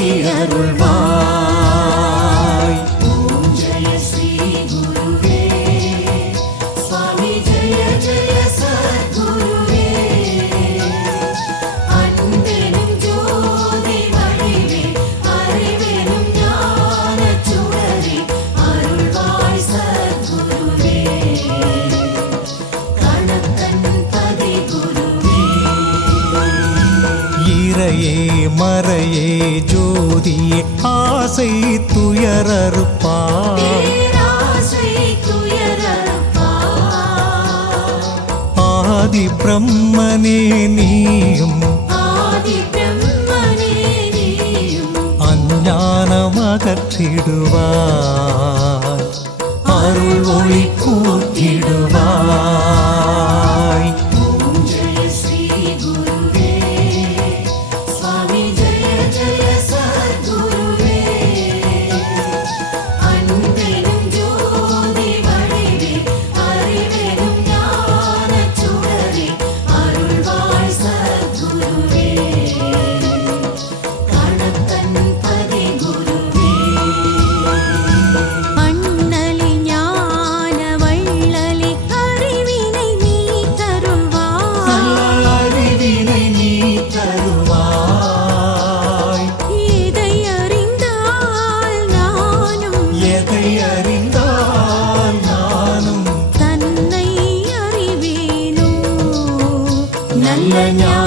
காட்டி அருள்வாய். ஓம் ஜெய ஸ்ரீ குருவே சுவாமி ஜெய ஜெய சத்குருவே அன்பெனும் ஜோதி வடிவே அறிவெனும் ஞானச் சுடரே அருள்வாய் சத்குருவே கணக்கன் பதி குருவே. இறையே மறையே ஜோதியே ஆசை துயரறுப்பாய். பேராசை துயரறுப்பாய். ஆதி பிரம்மனே நீயும் ஆதி பிரம்மனே நீயும் அஞ்ஞானம் அகற்றிடுவாய். அருள் ஒளி கூட்டிடுவாய். ஓம் ஜெய ஸ்ரீ குருவே சுவாமி ஜெய ஜெய சத்குருவே அன்பெனும் ஜோதி வடிவே அறிவெனும் ஞானச் சுடரே அருள்வாய் சத்குருவே கணக்கன் பதி குருவே. அண்ணலி ஞான வள்ளலி அறிவினை நீ தருவாய். அறிவினை நீ தருவாய். எதை அறிந்தால் நானும் எதை அறிந்தால் நானும் தன்னை அறிவேனோ. நல்ல ஞான